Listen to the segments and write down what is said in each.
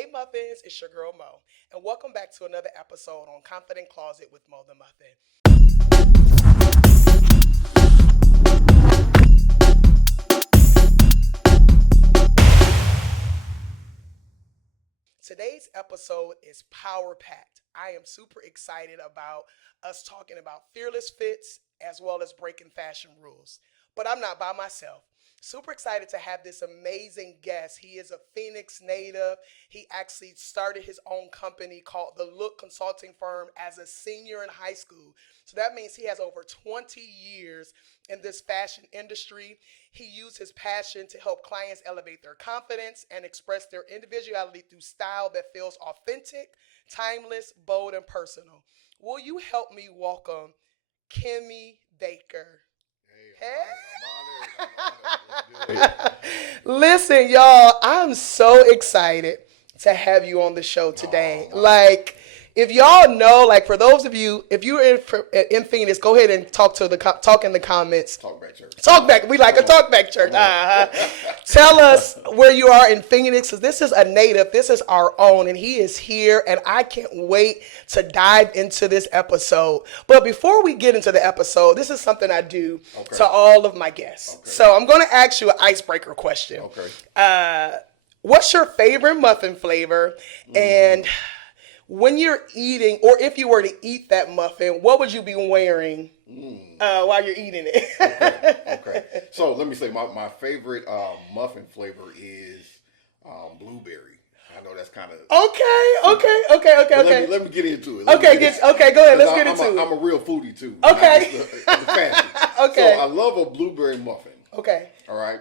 Hey Muffins, it's your girl Mo, and welcome back to another episode on Confident Closet with Mo the Muffin. Today's episode is power packed. I am super excited about us talking about fearless fits as well as breaking fashion rules. But I'm not by myself. Super excited to have this amazing guest. He is a Phoenix native. He actually started his own company called the Look Consulting Firm as a senior in high school. So that means he has over 20 years in this fashion industry. He used his passion to help clients elevate their confidence and express their individuality through style that feels authentic, timeless, bold, and personal. Will you help me welcome Kimmy Baker? Hey. I'm honored. Listen, y'all, I'm so excited to have you on the show today. Like, if y'all know, like, for those of you, if you're in Phoenix, go ahead and talk in the comments. Talk back, church. Talk back. We like a talk back church. Tell us where you are in Phoenix, because this is a native. This is our own, and he is here, and I can't wait to dive into this episode. But before we get into the episode, this is something I do to all of my guests. Okay. So I'm going to ask you an icebreaker question. Okay. What's your favorite muffin flavor? And when you're eating, or if you were to eat that muffin, what would you be wearing while you're eating it? Okay. So let me say, my favorite muffin flavor is blueberry. I know that's kind of Okay. Let me get into it. Go ahead. Let's get into it. I'm a real foodie too. Okay. I'm fancy. Okay. So I love a blueberry muffin. Okay. All right.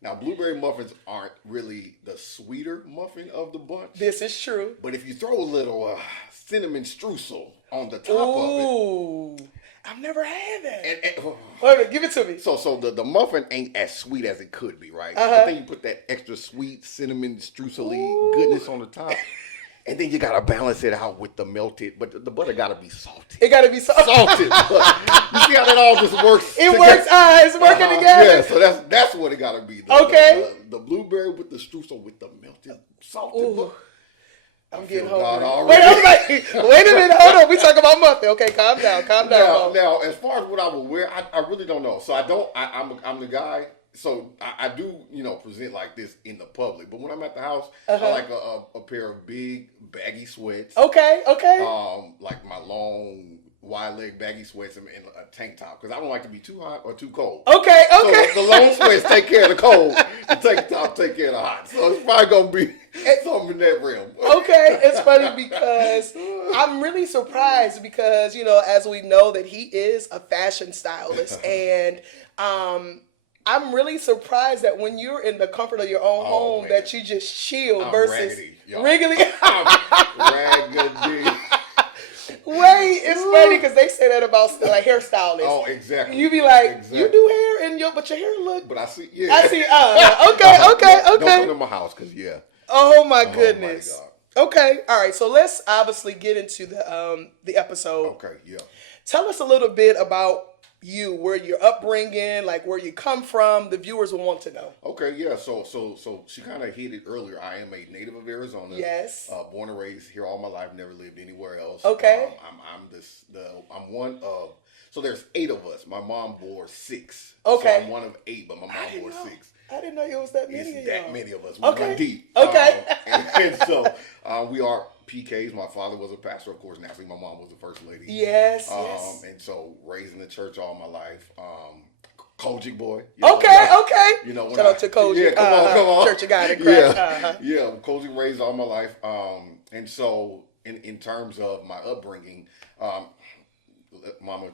Now, blueberry muffins aren't really the sweeter muffin of the bunch. This is true. But if you throw a little cinnamon streusel on the top of it. I've never had that. And give it to me. So the muffin ain't as sweet as it could be, right? Uh-huh. But then you put that extra sweet cinnamon streusel-y goodness on the top. And then you got to balance it out with the melted, but the butter got to be salty. It got to be salty. Salted. You see how that all just works together? It's working together. Yeah, so that's what it got to be. The blueberry with the streusel with the melted salted butter. I'm getting hungry. Wait a minute. Hold on. We talking about muffin. Okay, calm down. Now, as far as what I would wear, I really don't know. So I'm the guy. So I do, present like this in the public. But when I'm at the house, I like a pair of big baggy sweats. Okay. Like my long wide leg baggy sweats and a tank top, because I don't like to be too hot or too cold. Okay. So the long sweats take care of the cold. The tank top take care of the hot. So it's probably gonna be something in that realm. Okay, it's funny because I'm really surprised because as we know that he is a fashion stylist, and I'm really surprised that when you're in the comfort of your own home, man, that you just chill versus raggedy. Raggedy. Wait, it's funny because they say that about like hairstylists. Oh, exactly. You be like, you do hair but your hair look. But I see. Yeah. I see. Okay. Don't come to my house because Oh my goodness. My God. Okay. All right. So let's obviously get into the episode. Okay. Yeah. Tell us a little bit about you, where your upbringing, like where you come from. The viewers will want to know. Okay, yeah. So she kind of hit it earlier. I am a native of Arizona. Yes. Born and raised here all my life. Never lived anywhere else. Okay. I'm one of. So there's 8 of us. My mom bore 6. Okay. So I'm one of 8, but my mom bore 6. I didn't know it was that many. It's of that y'all. many of us. Okay. We went deep. Okay. And so we are PKs. My father was a pastor, of course. Naturally, my mom was the first lady. Yes. And so raised in the church all my life. Kojic boy. Okay. Shout out to Kojic. Yeah, come on. Church of God in Christ. Yeah. Kojic raised all my life. And so in terms of my upbringing, Mama,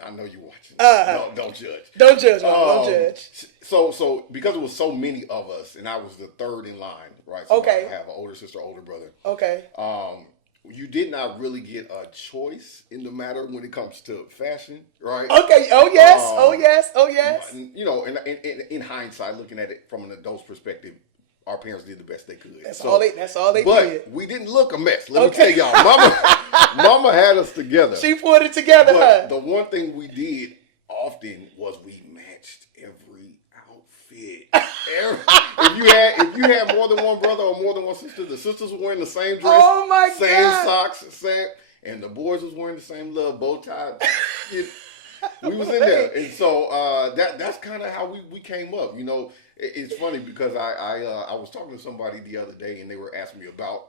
I know you're watching. No, don't judge. Don't judge, Mama. Don't judge. So because it was so many of us, and I was the third in line, right? So I have an older sister, older brother. Okay. You did not really get a choice in the matter when it comes to fashion, right? Okay. Oh yes. In hindsight, looking at it from an adult's perspective, our parents did the best they could. That's all they did. But we didn't look a mess. Let me tell y'all, Mama had us together. She put it together. But the one thing we did often was we matched every outfit. If you had more than one brother or more than one sister, the sisters were wearing the same dress, Oh my same God. socks, and the boys was wearing the same little bow tie. We was in there, and so that's kind of how we came up. You know, it's funny because I was talking to somebody the other day, and they were asking me about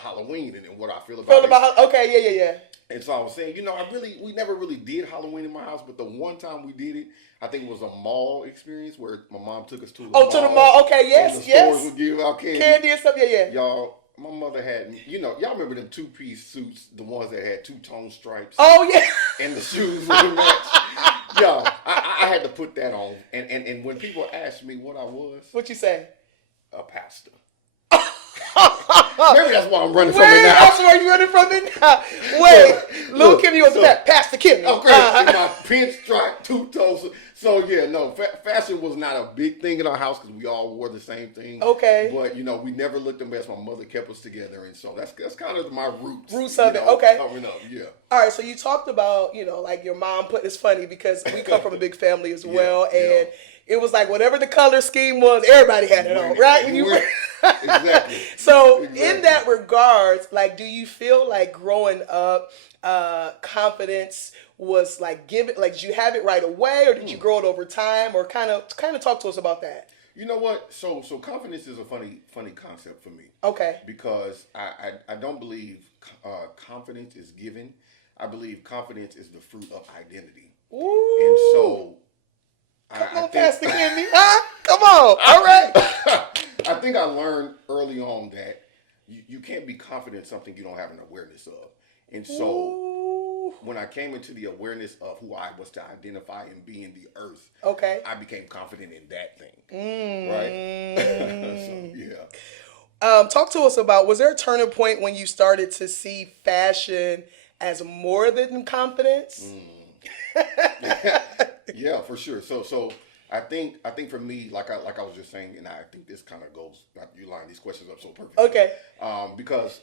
Halloween and what I feel about it. Okay, yeah. And so I was saying, you know, we never really did Halloween in my house, but the one time we did it, I think it was a mall experience where my mom took us to To the mall. Okay, and the stores would give out candy and stuff. Yeah. Y'all, my mother had, you know, y'all remember them 2-piece suits, the ones that had two-tone stripes. Oh yeah. And the shoes would match. Yo, I had to put that on. And when people asked me what I was, What you say? a pastor. Maybe that's why I'm running from it now. That's where you running from it now. Wait, Lil Kimmy was that Pastor Kimmy. Oh, great. My pinstripe, two-toes. So, yeah, no, fashion was not a big thing in our house because we all wore the same thing. Okay. But, you know, we never looked a mess. My mother kept us together. And so that's kind of my roots. Roots of it. Okay. Coming up, yeah. All right, so you talked about, you know, like your mom put, it's funny because we come from a big family as well. And it was like whatever the color scheme was, everybody had it on, right? Exactly. So in that regards, like, do you feel like growing up, confidence was like given, like, did you have it right away, or did you grow it over time, or kind of talk to us about that? You know what? So confidence is a funny concept for me. Okay. Because I don't believe confidence is given. I believe confidence is the fruit of identity. Ooh. And so Come on, Pastor Kimmy. Huh? Come on. All right. I think I learned early on that you can't be confident in something you don't have an awareness of. And so when I came into the awareness of who I was to identify and be in the earth, I became confident in that thing. Right? So, yeah. Talk to us about, was there a turning point when you started to see fashion as more than confidence? Yeah, for sure. So I think for me, like I was just saying, and I think this kind of goes. You line these questions up so perfectly. Okay. Because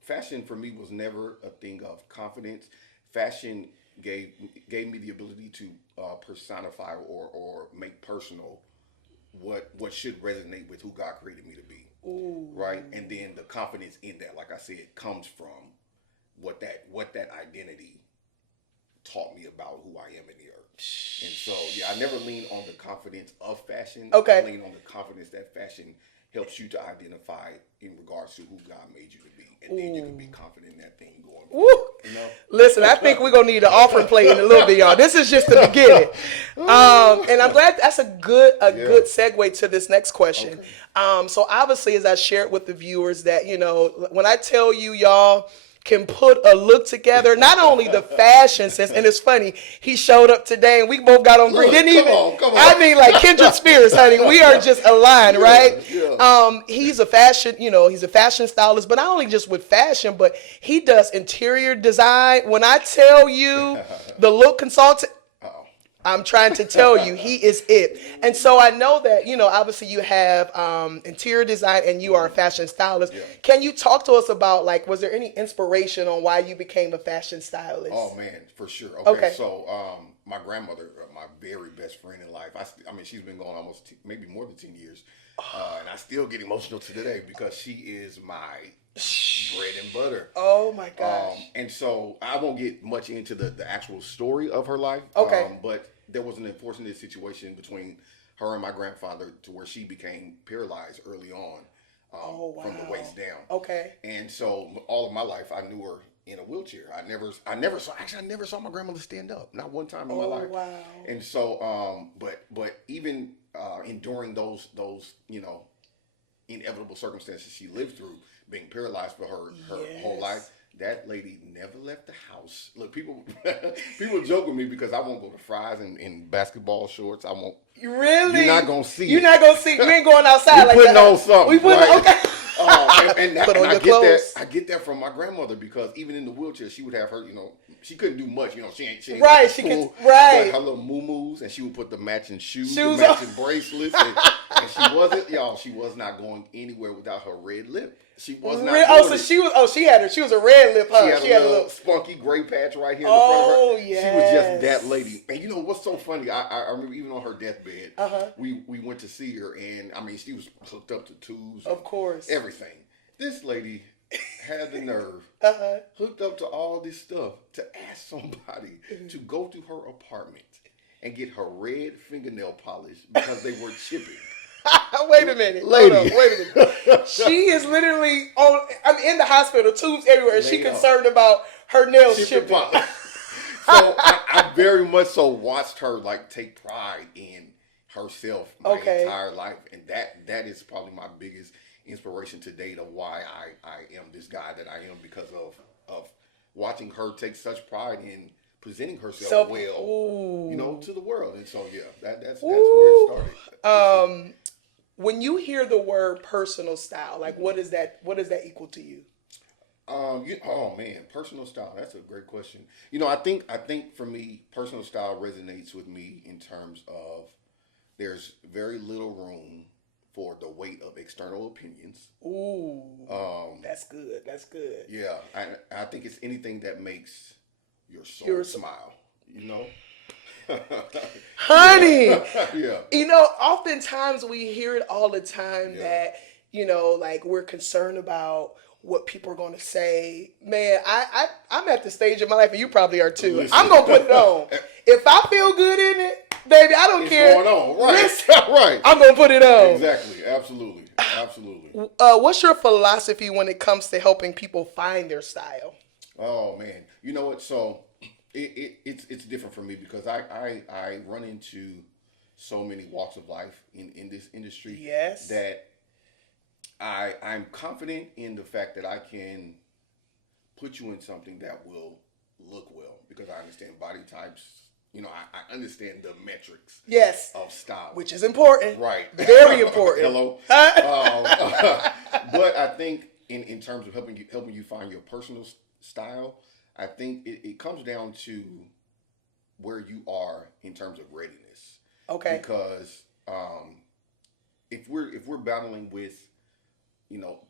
fashion for me was never a thing of confidence. Fashion gave me the ability to personify or make personal what should resonate with who God created me to be. Ooh. Right, and then the confidence in that, like I said, comes from what that identity taught me about who I am in the earth. And so, yeah, I never lean on the confidence of fashion. Okay. I lean on the confidence that fashion helps you to identify in regards to who God made you to be. And then you can be confident in that thing going forward. You know? Listen, I think we're going to need an offering plate in a little bit, y'all. This is just the beginning. And I'm glad that's a good segue to this next question. Okay. So obviously, as I shared with the viewers that, you know, when I tell you, y'all can put a look together, not only the fashion sense, and it's funny, he showed up today and we both got on green. Come on. I mean, like kindred spirits, honey. We are just aligned, right? Yeah. He's a fashion, he's a fashion stylist, but not only just with fashion, but he does interior design. When I tell you the look consultant, I'm trying to tell you, he is it. And so I know that, obviously you have interior design and you are a fashion stylist. Yeah. Can you talk to us about, like, was there any inspiration on why you became a fashion stylist? Oh, man, for sure. Okay. So my grandmother, my very best friend in life, I mean, she's been gone almost maybe more than 10 years. And I still get emotional to today because she is my bread and butter. Oh my gosh. And so I won't get much into the actual story of her life. Okay. But there was an unfortunate situation between her and my grandfather to where she became paralyzed early on from the waist down. Okay. And so all of my life I knew her in a wheelchair. I never saw my grandmother stand up. Not one time in my life. Wow. And so but even enduring those inevitable circumstances she lived through, being paralyzed for her whole life, that lady never left the house. Look, people joke with me because I won't go to Fry's in basketball shorts. I won't. Really? You're not gonna see. You're not gonna see. You ain't going outside like that. We putting on something. We putting right? Okay. Put on I your get clothes. that. I get that from my grandmother because even in the wheelchair, she would have her. She couldn't do much. She ain't Right, like she cool, could. Right, but her little moo-moos, and she would put the matching shoes, the shoes matching on. bracelets, and she wasn't, y'all. She was not going anywhere without her red lip. She was not Oh, doing so it. she was. Oh, she was a red lip. Huh? She had a little spunky gray patch right here in the front of her. Oh, She was just yes. that lady. And you know what's so funny? I remember even on her deathbed, we went to see her, and I mean she was hooked up to tubes, Of course. everything. This lady had the nerve, hooked up to all this stuff, to ask somebody to go to her apartment and get her red fingernail polish because they were chipping. Wait a minute, Lady. Hold on, wait a minute. She is literally on. I'm in the hospital, tubes everywhere. And she Laid out. concerned about her nails chipping. So I very much so watched her like take pride in herself my entire life, and that is probably my biggest inspiration to date of why I am this guy that I am, because of watching her take such pride in presenting herself well, to the world. And so that's where it started. When you hear the word personal style, like what is that equal to you? Oh man, personal style. That's a great question. I think for me, personal style resonates with me in terms of there's very little room for the weight of external opinions. Ooh, that's good. That's good. Yeah, I think it's anything that makes your soul smile. Honey. Yeah. Oftentimes we hear it all the time that, like we're concerned about what people are going to say. Man, I'm at the stage of my life, and you probably are too. Listen. I'm going to put it on. If I feel good in it, baby, I don't care. It's going on. Right. Listen, right. I'm going to put it on. Exactly. Absolutely. Absolutely. What's your philosophy when it comes to helping people find their style? Oh, man. You know what? So it's different for me because I run into so many walks of life in this industry. Yes. That I'm confident in the fact that I can put you in something that will look well because I understand body types. I understand the metrics. Yes. Of style, which is important. Right. Very important. Hello. But I think in terms of helping you find your personal style, I think it comes down to where you are in terms of readiness. Okay. Because if we're battling with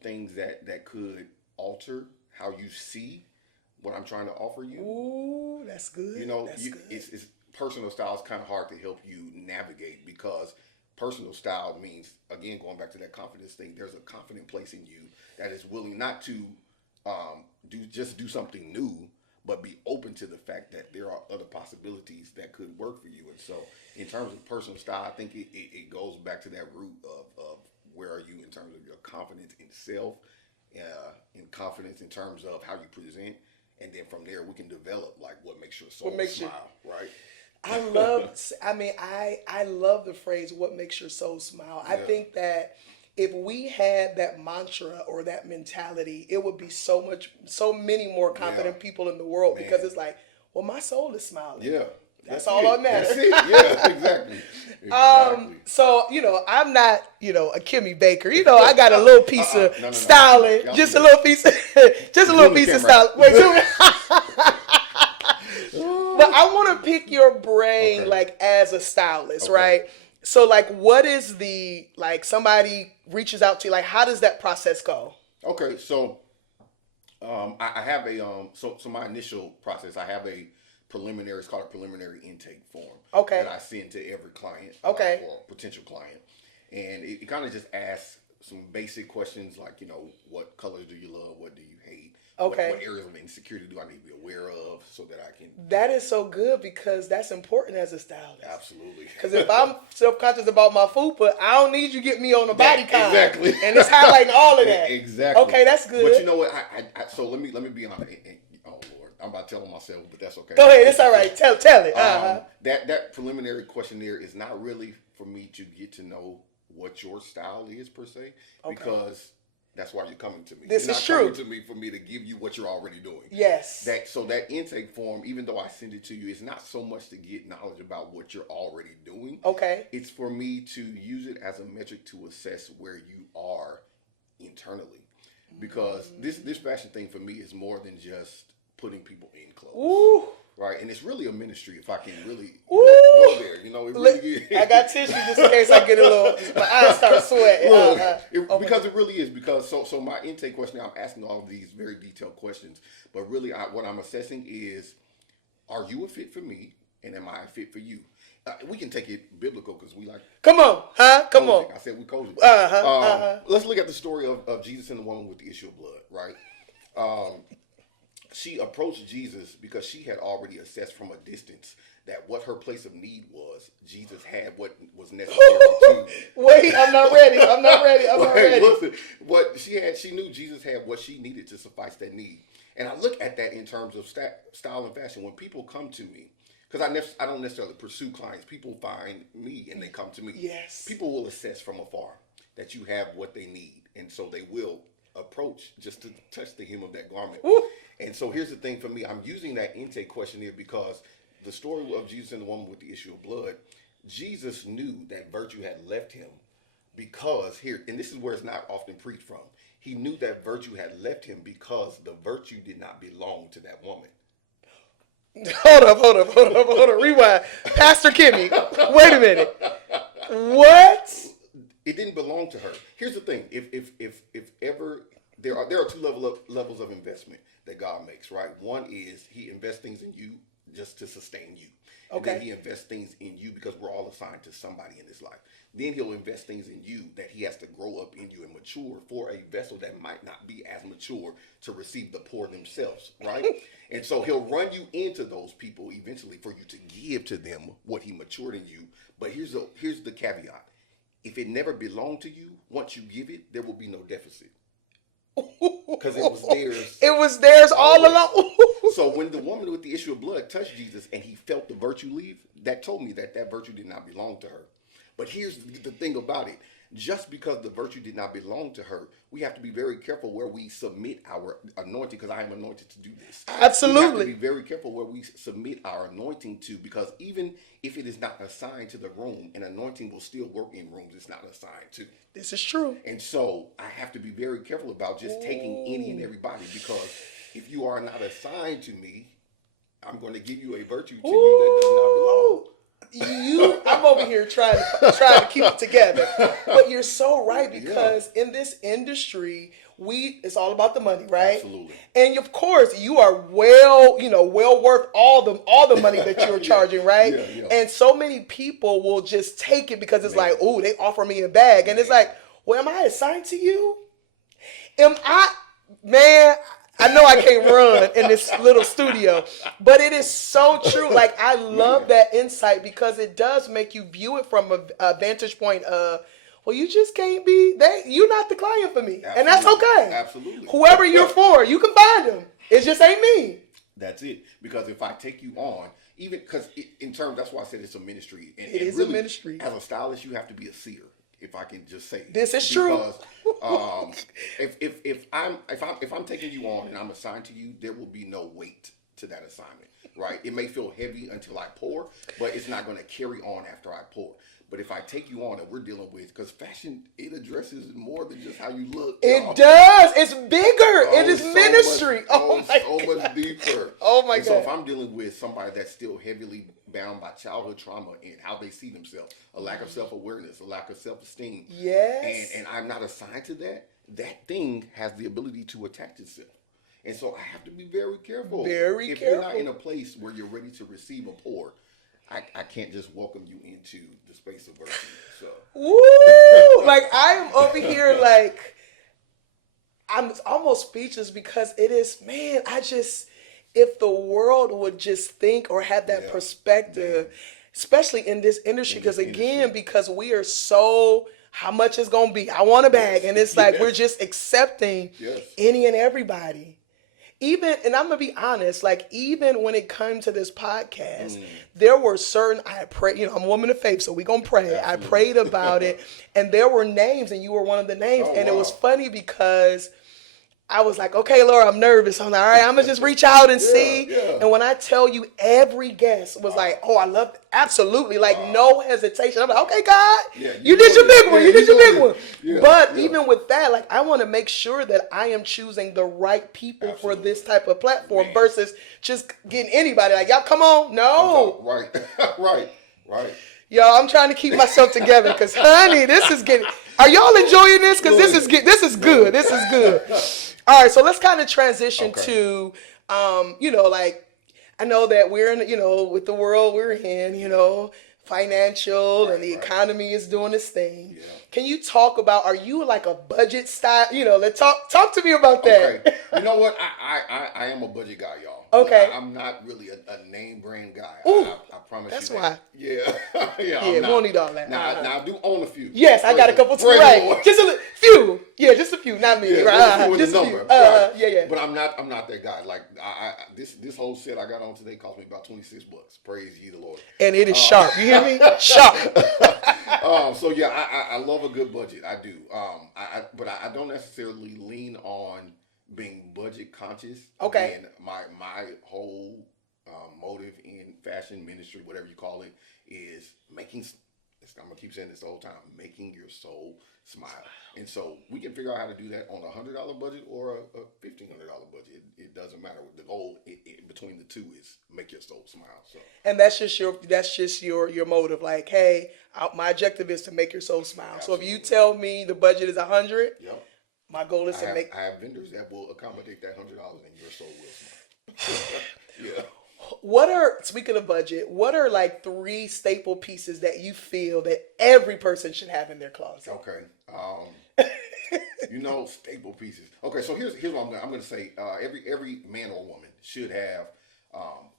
things that could alter how you see what I'm trying to offer you. Ooh, that's good. That's good. It's personal style is kind of hard to help you navigate because personal style means, again, going back to that confidence thing, there's a confident place in you that is willing not to do something new, but be open to the fact that there are other possibilities that could work for you. And so in terms of personal style, I think it goes back to that root of where are you in terms of your confidence in self, in confidence in terms of how you present. And then from there, we can develop like what makes your soul smile, right? I love the phrase, what makes your soul smile. Yeah. I think that if we had that mantra or that mentality, it would be so many more confident people in the world. Man. Because it's like, well, my soul is smiling. Yeah. That's all that matters. That's it. Yeah, exactly. So, I'm not, a Kimmy Baker. I got a little piece of styling. Just a little piece of styling. Wait, but I want to pick your brain, like, as a stylist, right? So, like, what is somebody reaches out to you, like, how does that process go? Okay, so I have so my initial process, I have it's called a preliminary intake form. Okay. That I send to every client. Okay. Or potential client. And it kind of just asks some basic questions like, what colors do you love? What do you hate? Okay. What areas of insecurity do I need to be aware of so that I can... That is so good because that's important as a stylist. Absolutely. Because if I'm self-conscious about my food, but I don't need you to get me on the body count. Exactly. And it's highlighting all of that. Exactly. Okay, that's good. But you know what? So let me be honest. Oh Lord, I'm about to tell myself, but that's okay. Go ahead. It's all right. Tell it. That preliminary questionnaire is not really for me to get to know what your style is per se, because that's why you're coming to me. This you're is not true. Coming to me for me to give you what you're already doing. Yes. That intake form, even though I send it to you, it's not so much to get knowledge about what you're already doing. Okay. It's for me to use it as a metric to assess where you are internally. because this fashion thing for me is more than just putting people in clothes. Ooh. Right, and it's really a ministry if I can really Ooh. go there. You know, it really is. I got tissue just in case I get a little, my eyes start sweating. Because it really is. Because so my intake question, I'm asking all of these very detailed questions, but really what I'm assessing is, are you a fit for me, and am I a fit for you? We can take it biblical because we like. Come on, huh? Come cozy. on. I said we cozy. Let's look at the story of Jesus and the woman with the issue of blood. Right. She approached Jesus because she had already assessed from a distance that what her place of need was, Jesus had what was necessary to. Wait, I'm not ready. Not ready. Listen, what she knew Jesus had what she needed to suffice that need. And I look at that in terms of style and fashion. When people come to me, because I don't necessarily pursue clients. People find me and they come to me. Yes. People will assess from afar that you have what they need, and so they will approach just to touch the hem of that garment. Woo. And so here's the thing for me. I'm using that intake questionnaire because the story of Jesus and the woman with the issue of blood, Jesus knew that virtue had left him because and this is where it's not often preached from. He knew that virtue had left him because the virtue did not belong to that woman. Hold up. Rewind. Pastor Kimmy, wait a minute. What? It didn't belong to her. Here's the thing. If ever there are two levels of investment that God makes, right? One is he invests things in you just to sustain you. And then he invests things in you because we're all assigned to somebody in this life. Then he'll invest things in you that he has to grow up in you and mature for a vessel that might not be as mature to receive the pour themselves, right? And so he'll run you into those people eventually for you to give to them what he matured in you. But here's the caveat. If it never belonged to you, once you give it, there will be no deficit. Because it was theirs. It was theirs all along. So when the woman with the issue of blood touched Jesus and he felt the virtue leave, that told me that virtue did not belong to her. But here's the thing about it. Just because the virtue did not belong to her, we have to be very careful where we submit our anointing, because I am anointed to do this. Absolutely. We have to be very careful where we submit our anointing to, because even if it is not assigned to the room, an anointing will still work in rooms it's not assigned to. This is true. And so I have to be very careful about just taking any and everybody, because if you are not assigned to me, I'm going to give you a virtue to you that does not belong. I'm over here trying to keep it together, but you're so right, because in this industry, it's all about the money, right? Absolutely. And of course, you are well worth all the money that you're charging, right? Yeah. And so many people will just take it because it's like, oh, they offer me a bag, and it's like, well, am I assigned to you? I know I can't run in this little studio, but it is so true. Like, I love that insight, because it does make you view it from a vantage point of, well, you just can't be you're not the client for me. Absolutely. And that's okay. Absolutely. Whoever you're for, you can find them. It just ain't me. That's it. Because if I take you on, even because in terms, that's why I said it's a ministry. And it is really, a ministry. As a stylist, you have to be a seer. If I can just say this is true. Because if I'm taking you on and I'm assigned to you, there will be no weight to that assignment, right? It may feel heavy until I pour, but it's not going to carry on after I pour. But if I take you on and we're dealing with, because fashion, it addresses more than just how you look. It does. It's bigger. It is ministry. So much deeper. Oh my God. So if I'm dealing with somebody that's still heavily bound by childhood trauma and how they see themselves, a lack of self-awareness, a lack of self-esteem. Yes. And I'm not assigned to that thing has the ability to attach itself. And so I have to be very careful. If you're not in a place where you're ready to receive a pour, I can't just welcome you into the space of virtue. So. Woo! Like, I am over here, like, I'm almost speechless, because it is, man, if the world would just think or have that perspective, especially in this industry, because we are so, how much is going to be? I want a bag. And it's like, we're just accepting any and everybody. Even, and I'm going to be honest, like, even when it came to this podcast, there were certain, I prayed, I'm a woman of faith, so we're going to pray. Absolutely. I prayed about it, and there were names, and you were one of the names. It was funny because I was like, okay, Laura, I'm nervous. I'm like, all right, I'm gonna just reach out and see. Yeah. And when I tell you, every guest was like, oh, I love it. Absolutely. Like, no hesitation. I'm like, okay, God, Yeah, you did your big one. Yeah, You did your big one. Yeah, But yeah. even with that, like, I want to make sure that I am choosing the right people for this type of platform versus just getting anybody. Like, y'all, come on. No. Right. right. Y'all, I'm trying to keep myself together because, honey, this is getting. Are y'all enjoying this? Because this is good. This is good. This is good. All right, so let's kind of transition to, like, I know that we're in, with the world we're in, financial and the economy is doing its thing. Yeah. Can you talk about? Are you like a budget style? Let's talk to me about that. Okay. You know what? I am a budget guy, y'all. Okay. I'm not really a name brand guy. Ooh, I promise that's you. why. Yeah. Yeah, we don't need all that. Now I do own a few. Yes, I got a couple too. Praise Right, the Lord. just a few. Yeah, just a few, not many. Yeah, Right, just just a a few. few. Right. Yeah. But I'm not that guy. Like this whole set I got on today cost me about $26. Praise ye the Lord. And it is sharp. You hear me? Sharp. So yeah, I love a good budget. I do. But I don't necessarily lean on being budget conscious. Okay. And my whole motive in fashion ministry, whatever you call it, is making. I'm gonna keep saying this the whole time. Making your soul smile. And so we can figure out how to do that on $100 budget or a $1,500 budget. It doesn't matter. The goal between the two is make your soul smile. So. And that's just your motive. Like, hey, my objective is to make your soul smile. Absolutely. So if you tell me the budget is 100, Yep. my goal is to make. I have vendors that will accommodate that $100 and your soul will smile. Yeah. Speaking of budget, what are like 3 staple pieces that you feel that every person should have in their closet? Okay. Staple pieces. Okay, so here's what I'm going to say. Every man or woman should have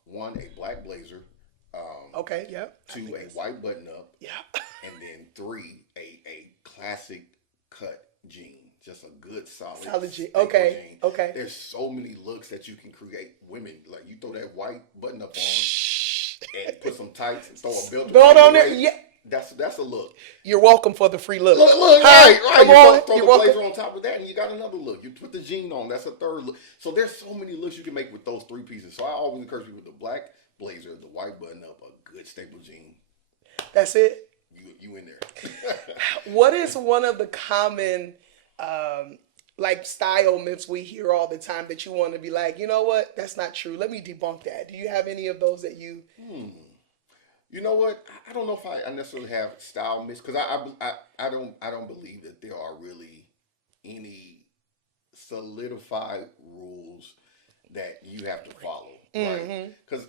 1, a black blazer. Okay. Yep. 2, a white button up. Yep. And then 3, a classic cut jean. Just a good solid jean. staple Okay. jean. Okay. There's so many looks that you can create. Women, like you throw that white button up on and put some tights and throw a belt on there. Yeah. That's a look. You're welcome for the free look. Look, Huh? right. Come You on. throw You're the welcome. blazer on top of that, and you got another look. You put the jean on, that's a third look. So there's so many looks you can make with those 3 pieces. So I always encourage people with the black blazer, the white button up, a good staple jean. That's it. You in there. What is one of the common style myths we hear all the time that you want to be like, you know what? That's not true. Let me debunk that. Do you have any of those that you? You know what? I don't know if I necessarily have style myths because I don't believe that there are really any solidified rules that you have to follow, right? Because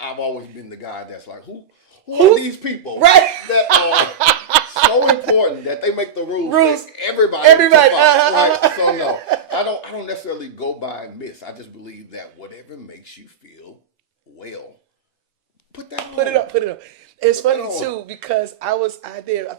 I've always been the guy that's like, who are these people, right? That are so important that they make the rules for everybody. Everybody. To follow, right? So no, I don't necessarily go by myths. I just believe that whatever makes you feel well. Put it up. It's funny too because I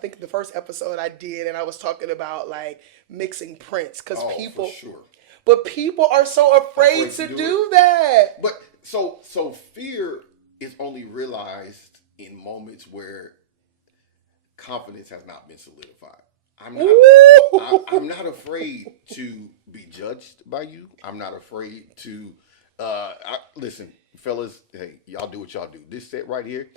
think the first episode I did, and I was talking about like mixing prints because for sure. But people are so afraid to do that. But so fear is only realized in moments where confidence has not been solidified. I'm not afraid to be judged by you. I'm not afraid to listen. Fellas, hey, y'all do what y'all do. This set right here,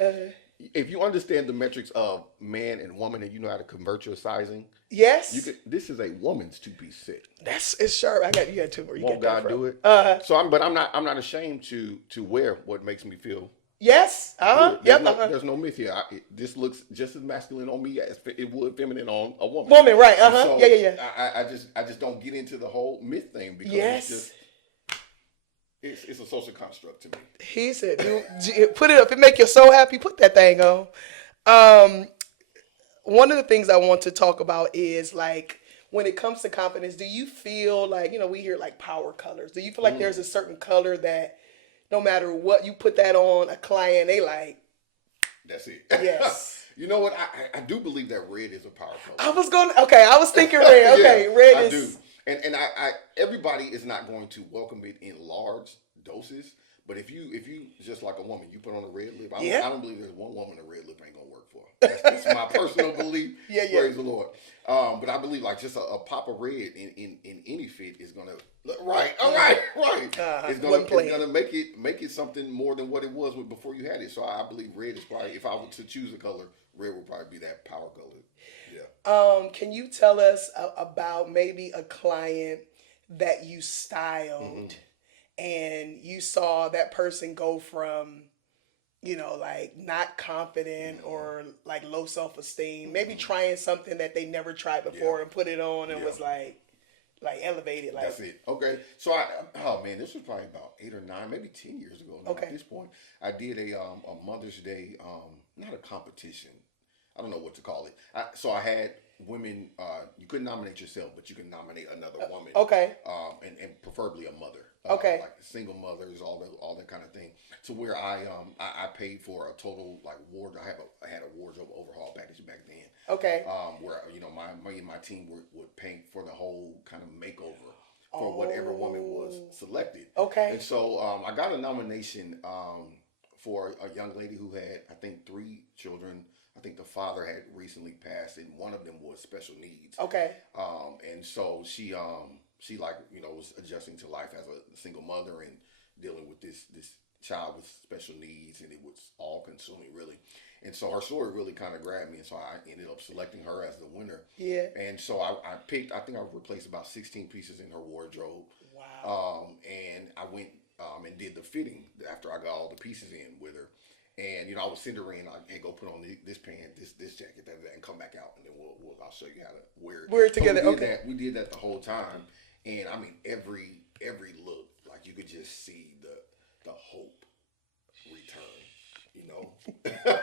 if you understand the metrics of man and woman and you know how to convert your sizing, yes, this is a woman's 2-piece set. It's sharp. You got 2 more. Won't God do it? So I'm not ashamed to wear what makes me feel. Yes. Yep. There's no myth here. This looks just as masculine on me as it would feminine on a woman. Woman, right? So Yeah. I just don't get into the whole myth thing because it's a social construct to me. He said, "Dude, put it up. It make you so happy. Put that thing on." One of the things I want to talk about is like when it comes to confidence. Do you feel like we hear like power colors? Do you feel like there's a certain color that no matter what you put that on a client, they like? That's it. Yes. You know what? I do believe that red is a power color. I was thinking red. Okay, red I is. do. And I everybody is not going to welcome it in large doses. But if you just like a woman, you put on a red lip. I don't believe there's one woman a red lip ain't gonna work for. That's my personal belief. Praise the Lord. But I believe like just a pop of red in any fit is gonna right, all right, right. Wasn't It's playing. gonna make it something more than what it was before you had it. So I believe red is probably, if I were to choose a color, red would probably be that power color. Yeah. Can you tell us about maybe a client that you Hmm. styled and you saw that person go from, like not confident Hmm. or like low self esteem, maybe Hmm. trying something that they never tried Yeah. before and put it on and Yeah. was like elevated, like, That's it. Okay. So oh man, this was probably about 8 or 9, maybe 10 years ago now. At okay, this point, I did a Mother's Day, not a competition. I don't know what to call it. So I had women. You couldn't nominate yourself, but you can nominate another woman, okay, and preferably a mother, okay, like single mothers, all that kind of thing. To where I paid for a total like ward. I had a wardrobe overhaul package back then, okay. where my team would pay for the whole kind of makeover for whatever woman was Oh, selected. okay, And so I got a nomination for a young lady who had, I think, 3 children. I think the father had recently passed, and one of them was special needs. okay. And so she like was adjusting to life as a single mother and dealing with this child with special needs, and it was all consuming really. And so her story really kind of grabbed me, and so I ended up selecting her as the winner. Yeah. And so I picked. I think I replaced about 16 pieces in her wardrobe, Wow. and I went and did the fitting after I got all the pieces in with her. And I would send her in, like, hey, go put on this pant, this jacket, that, and come back out, and then I'll show you how to wear it. We're So we together. did Okay. that. We did that the whole time, and I mean every look, like you could just see the hope return.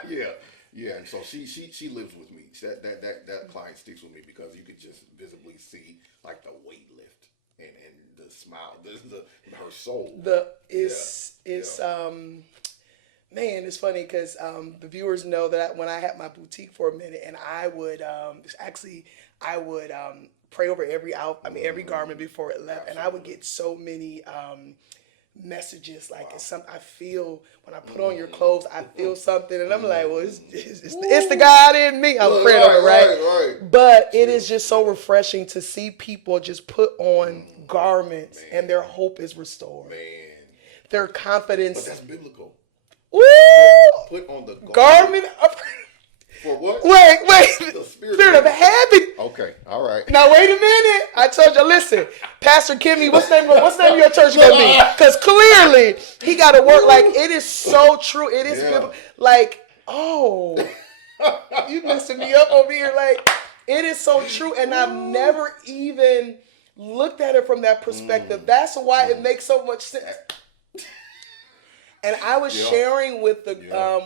Yeah, yeah. And so she lives with me. That client sticks with me because you could just visibly see like the weight lift and the smile, her soul. The Yeah, it's yeah. Man, it's funny because the viewers know that when I had my boutique for a minute, and I would actually I would pray over every garment before it left, and I would Absolutely. get so many messages like Wow. it's some I feel when I put on your Mm. clothes, I feel something, and I'm like, well, it's the Woo. God in me. I'm Look, praying over, right? right. But it is Chill. just so Yeah. refreshing to see people just put on garments and their Man, hope is restored. man. Their But confidence. that's biblical. Woo! Put on the garment Garment of. for what? Wait. The Spirit of heaven. Okay, all right. Now wait a minute. I told you. Listen, Pastor Kimmy, what's the name of your church gonna be? Because clearly he got to work. Like it is so true. It is Yeah. like you messing me up over here. Like it is so true, and I've never even looked at it from that perspective. That's why it makes so much sense. And I was Yeah. sharing Yeah.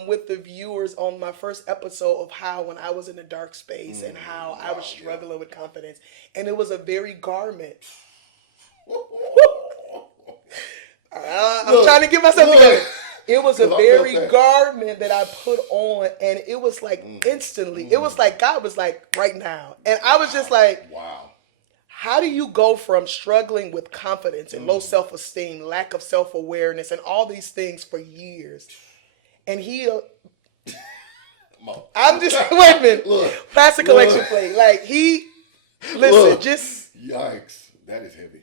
with the viewers on my first episode of how when I was in a dark space and how I was Wow, yeah. struggling with confidence, and it was a very garment. I'm trying to get myself together. It was a 'Cause I felt very that. garment that I put on, and it was like instantly. It was like God was like right now, and I was just like, Wow. how do you go from struggling with confidence and low self esteem, lack of self awareness, and all these things for years? And Come on. I'm just, wait a minute, Look. plastic collection plate. Like, listen, Look. just. Yikes. That is heavy.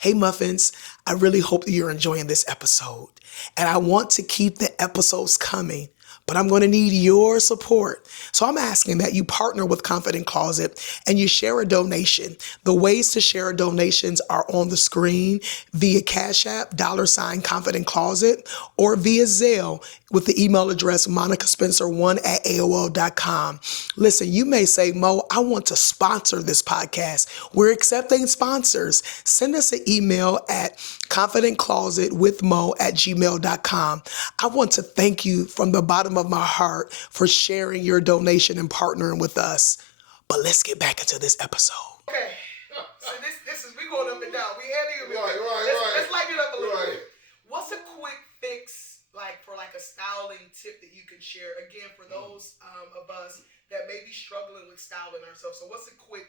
Hey, Muffins, I really hope that you're enjoying this episode. And I want to keep the episodes coming, but I'm going to need your support. So I'm asking that you partner with Confident Closet and you share a donation. The ways to share donations are on the screen via Cash App, $Confident Closet, or via Zelle with the email address monicaspencer1@aol.com. Listen, you may say, Mo, I want to sponsor this podcast. We're accepting sponsors. Send us an email at confidentclosetwithmo@gmail.com. I want to thank you from the bottom of my heart for sharing your donation and partnering with us. But let's get back into this episode. Okay, so this is we going up and down. We heading let's lighten it up a little bit. What's a quick fix like for like a styling tip that you can share again for those of us that may be struggling with styling ourselves? So what's a quick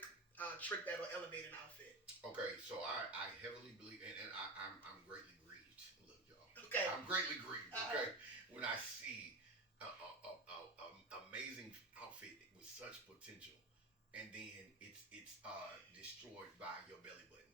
trick that'll elevate an outfit? Okay, so I heavily believe, and I'm greatly grieved. Look, y'all. Okay. I'm greatly grieved. Okay, when I see amazing outfit with such potential, and then it's destroyed by your belly button.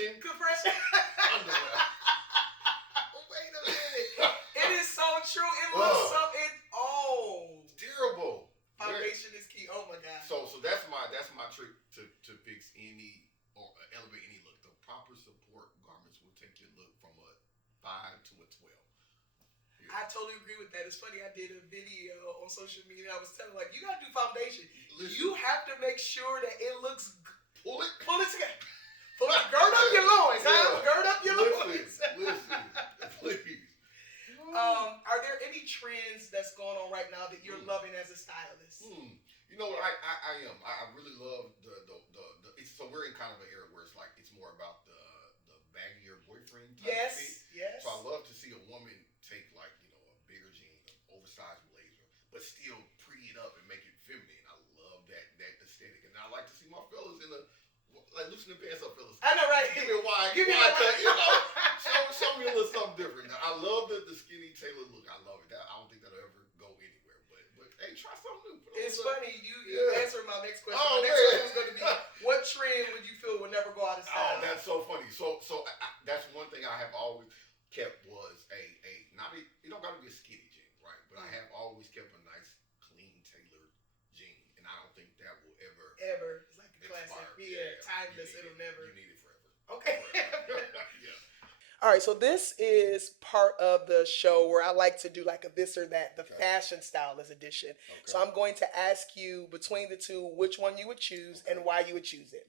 Compression underwear. Wait a minute. It is so true. It looks so terrible. Foundation is key. Oh my god. So that's my trick to fix any or elevate any look. The proper support garments will take your look from a 5 to a 12. Yeah. I totally agree with that. It's funny. I did a video on social media. I was telling you gotta do foundation. Listen, you have to make sure that it looks. Pull it together. Gird up your loins, huh? Gird up your loins. Listen, please. Are there any trends that's going on right now that you're loving as a stylist? You know what? I am. I really love the so we're in kind of an era where it's like it's more about the baggier boyfriend type fit. Yes. So I love to see a woman take like a bigger jean, an oversized blazer, but still pretty it up and make it feminine. I love that aesthetic, and I like to see my fellas in loosen the pants up, fellas. I know, right? Give me a wide cut. Show me a little something different. Now, I love the skinny tailored look. I love it. I don't think that'll ever go anywhere. But hey, try something new. It's funny. You answered my next question. Oh, my next question was going to be, what trend would you feel would never go out of style? Oh, that's so funny. So that's one thing I have always kept was it don't got to be a skinny jean, right? But I have always kept a nice, clean, tailored jean, and I don't think that will ever. It's like a classic. Timeless. It'll never. You need it forever. Okay. Yeah. All right, so this is part of the show where I like to do like a this or that, the fashion stylist edition. Okay. So I'm going to ask you between the two which one you would choose and why you would choose it.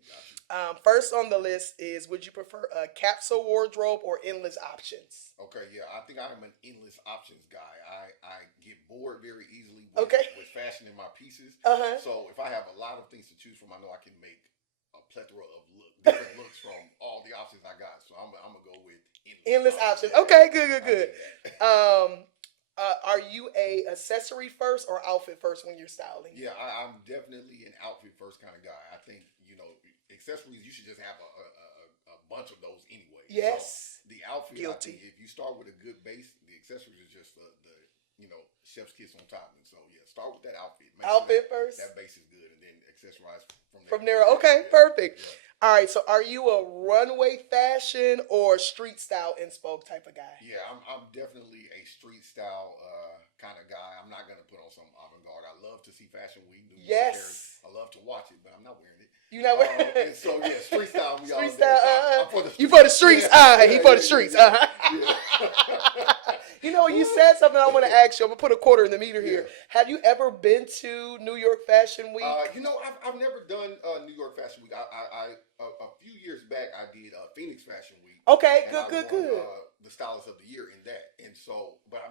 First on the list is, would you prefer a capsule wardrobe or endless options? Okay, yeah, I think I'm an endless options guy. I get bored very easily with fashion in my pieces. So if I have a lot of things to choose from, I know I can make a plethora of different looks from all the options I got. So I'm gonna go with endless options. Okay, good. Are you a accessory first or outfit first when you're styling? Yeah, I'm definitely an outfit first kind of guy. I think accessories, you should just have a bunch of those anyway. Yes. So the outfit, guilty. I think if you start with a good base, the accessories is just the chef's kiss on top. And so yeah, start with that outfit. Outfit first. That base is good, and then accessorize from there. From there, okay, perfect. Yeah. All right, so are you a runway fashion or street style inspo type of guy? Yeah, I'm definitely a street style kind of guy. I'm not gonna put on some avant-garde. I love to see Fashion Week. Yes. I love to watch it, but I'm not wearing it. You know what? And so yeah, street style. Street style. You for the streets. He for the streets. You know, you said something I want to ask you. I'm gonna put a quarter in the meter here. Have you ever been to New York Fashion Week? I've never done New York Fashion Week. A few years back I did Phoenix Fashion Week. Okay, good. The stylist of the year in that, and so, but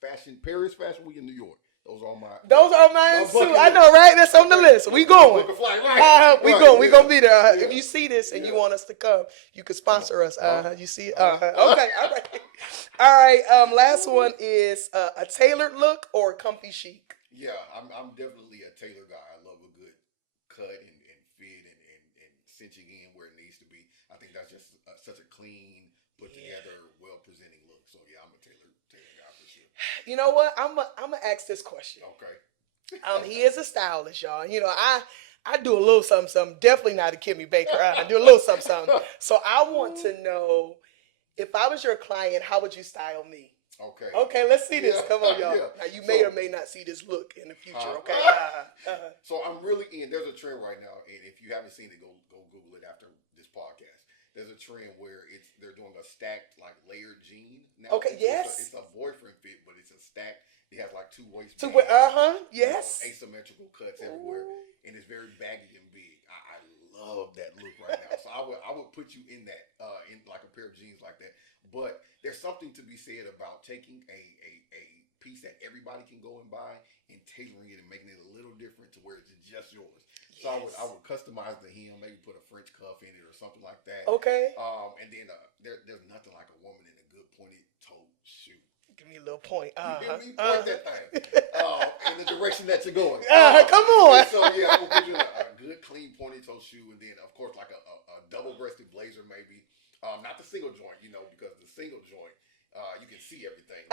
Paris Fashion Week in New York. Those are mine too. I know, right? That's on the list. We going. We gonna be there. If you see this and you want us to come, you can sponsor us. You see? Okay. All right. All right. Last one is a tailored look or comfy chic. Yeah, I'm definitely a tailored guy. I love a good cut and fit and cinching in where it needs to be. I think that's just such a clean, put together, well presenting look. So yeah, I'm a tailored guy for sure. You know what? I'm gonna ask this question. Okay. He is a stylist, y'all. You know, I do a little something. Definitely not a Kimmy Baker. I do a little something. So I want to know, if I was your client, how would you style me? Okay, let's see this. Come on, y'all. Now, you may or may not see this look in the future, okay? So I'm really there's a trend right now, and if you haven't seen it, go Google it after this podcast. There's a trend where they're doing a stacked, like, layered jean now. Okay, yes. It's a boyfriend fit, but it's a stacked. It has, like, two waist. Yes. Asymmetrical cuts everywhere, and it's very baggy and big. I love that look right now. So I would put you in that, in like a pair of jeans like that. But there's something to be said about taking a piece that everybody can go and buy and tailoring it and making it a little different to where it's just yours. So I would customize the hem, maybe put a French cuff in it or something like that. Okay. And then there's nothing like a woman in a good pointed toe shoe. Give me a little point. You point that thing in the direction that you're going. Come on. So yeah, we'll put you in a good, clean pointed toe shoe, and then of course like a double-breasted blazer maybe. Not the single joint, because the single joint you can see everything.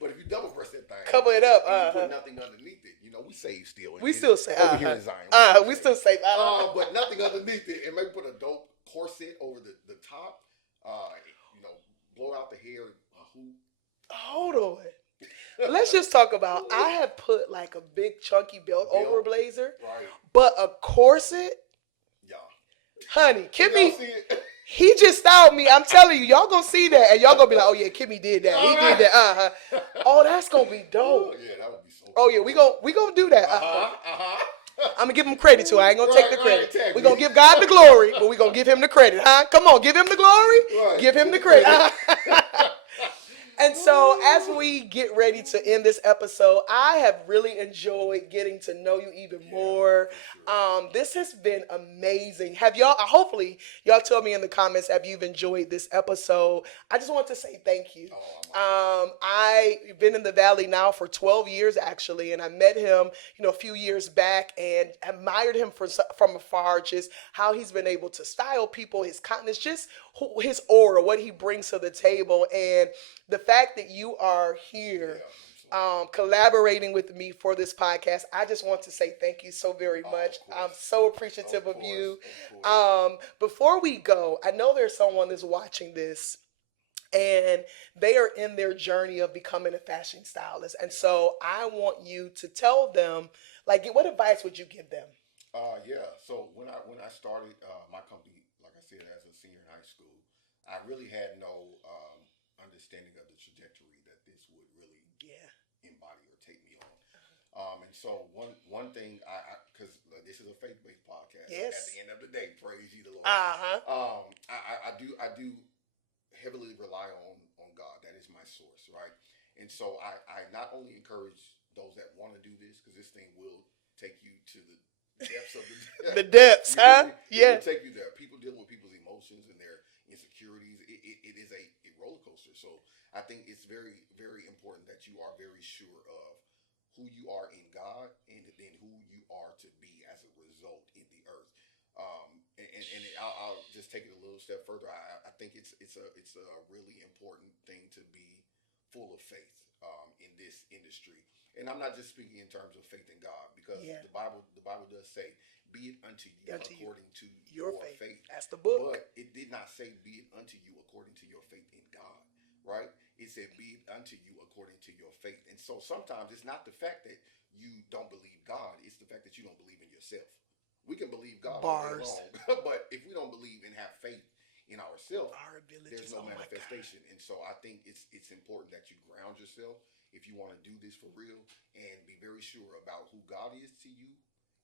But if you double-breast that thing, cover it up. You put nothing underneath it. We save still. We still say over here in Zion. We still say. But nothing underneath it, and maybe put a dope corset over the top. You know, blow out the hair. Who? Hold on. Let's just talk about. I have put like a big chunky belt over a blazer, Right. but a corset, Yeah. honey. Y'all Kimmy, see it? he just styled me. I'm telling you, y'all gonna see that, and y'all gonna be like, "Oh yeah, Kimmy did that. He did that." Oh, that's gonna be Oh, dope. yeah, that would be so. Oh yeah, we gonna do that. I'm gonna give him credit too. I ain't gonna take the credit. Right, We're gonna give God the glory, but we're gonna give him the credit, huh? Come on, give him the glory. Right. Give him the credit. And so, as we get ready to end this episode, I have really enjoyed getting to know you even more. This has been amazing. Have y'all? Hopefully, y'all tell me in the comments have you've enjoyed this episode. I just want to say thank you. I've been in the Valley now for 12 years actually, and I met him, a few years back, and admired him from afar. Just how he's been able to style people, his kindness, just his aura, what he brings to the table, and the fact that you are here collaborating with me for this podcast. I just want to say thank you so very much. I'm so appreciative of you. Before we go, I know there's someone that's watching this and they are in their journey of becoming a fashion stylist. And so I want you to tell them, like, what advice would you give them? So when I started my company, like I said, as a senior in high school, I really had no understanding of the trajectory that this would really embody or take me on. And so one thing, because this is a faith-based podcast. Yes. At the end of the day, praise ye the Lord. I do heavily rely on God. That is my source, right? And so I not only encourage those that want to do this, because this thing will take you to the depths of the depths, huh? Yeah. It will take you there. People dealing with people's emotions and their insecurities. It is a roller coaster. So I think it's very, very important that you are very sure of who you are in God and then who you are to be as a result in the earth. I'll just take it a little step further. I think it's a really important thing to be full of faith in this industry. And I'm not just speaking in terms of faith in God, because the Bible does say, "Be it unto you according to your faith." That's the book. But it did not say, "Be it unto you according to your faith in God," right? It said, "Be it unto you according to your faith." And so sometimes it's not the fact that you don't believe God; it's the fact that you don't believe in yourself. We can believe God all day long, but if we don't believe and have faith in ourselves, there's no manifestation. And so I think it's important that you ground yourself if you want to do this for real, and be very sure about who God is to you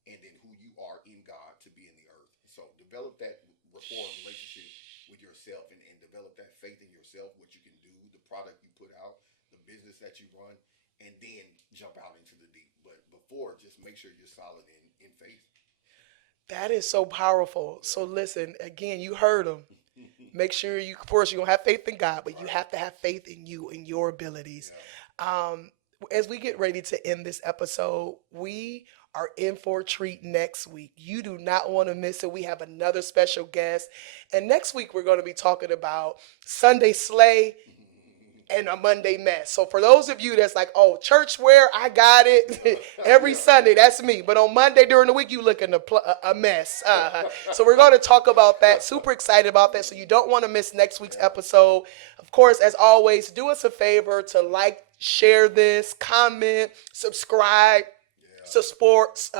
and then who you are in God to be in the earth. So develop that rapport and relationship with yourself, and develop that faith in yourself, what you can do, the product you put out, the business that you run, and then jump out into the deep. But before, just make sure you're solid in faith. That is so powerful. So listen, again, you heard him. Make sure you, of course, you're going to have faith in God, but you have to have faith in you and your abilities. As we get ready to end this episode, we are in for a treat next week. You do not want to miss it. We have another special guest. And next week, we're going to be talking about Sunday Slay and a Monday mess. So for those of you that's like, oh, church wear, I got it. Every Sunday, that's me. But on Monday during the week, you looking a mess. So we're going to talk about that. Super excited about that. So you don't want to miss next week's episode. Of course, as always, do us a favor to like, share this, comment, subscribe. Support,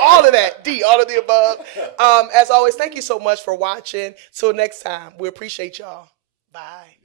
all of that, all of the above. As always, thank you so much for watching. Till next time, we appreciate y'all. Bye.